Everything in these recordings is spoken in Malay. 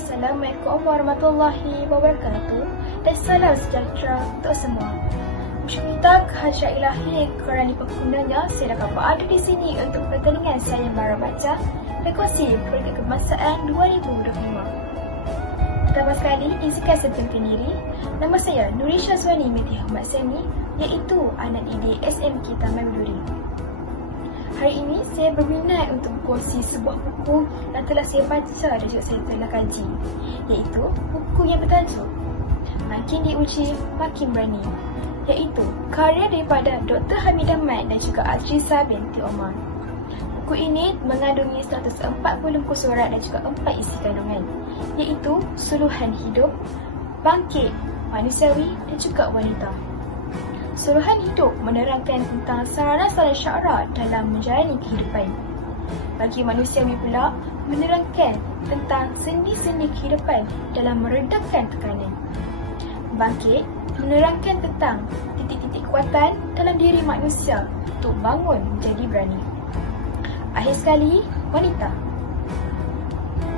Assalamualaikum warahmatullahi wabarakatuh dan salam sejahtera untuk semua. Bersyukur kehadirat ilahi kerana diperkenannya saya dapat berada di sini untuk pertandingan saya baru baca dan kongsi peringkat kebangsaan 2025. Pertama sekali, izinkan saya perkenalkan diri. Nama saya Nuri Syazwani binti Ahmad Sani, iaitu anak didik SMK Taman Biduri. Hari ini saya berminat untuk berkongsi sebuah buku yang telah saya baca dan juga saya telah kaji, iaitu buku yang bertajuk Makin Diuji Makin Berani, iaitu karya daripada Dr. Hamidah Mat dan juga Adrisa binti Omar. Buku ini mengandungi 140 muka surat dan juga 4 isi kandungan, iaitu Suluhan Hidup, Bangkit, Manusiawi dan juga Wanita. Suluhan Hidup menerangkan tentang sarana-sarana syara dalam menjalani kehidupan. Bagi manusiawi pula, menerangkan tentang sendi-sendi kehidupan dalam meredakan tekanan. Bangkit menerangkan tentang titik-titik kekuatan dalam diri manusia untuk bangun menjadi berani. Akhir sekali, Wanita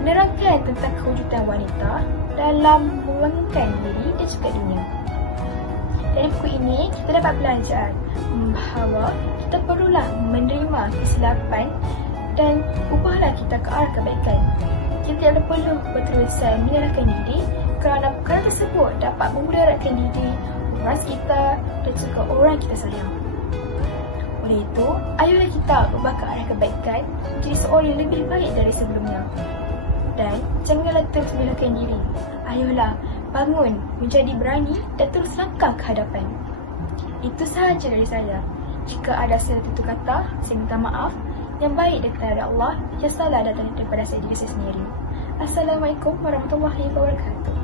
menerangkan tentang kewujudan wanita dalam membangunkan diri dan juga dunia. Dari buku ini, kita dapat belajar bahawa kita perlulah menerima kesilapan dan ubahlah kita ke arah kebaikan. Kita tidak perlu berterusan menyalahkan diri kerana perkara tersebut dapat memudaratkan diri, orang sekitar dan juga orang kita sayang. Oleh itu, ayolah kita ubah ke arah kebaikan menjadi seorang yang lebih baik dari sebelumnya. Dan janganlah terus menyalahkan diri. Ayolah bangun menjadi berani dan terus langkah ke hadapan. Itu sahaja dari saya. Jika ada salah satu kata, saya minta maaf. Yang baik daripada Allah, yang salah datang daripada saya diri saya sendiri. Assalamualaikum warahmatullahi wabarakatuh.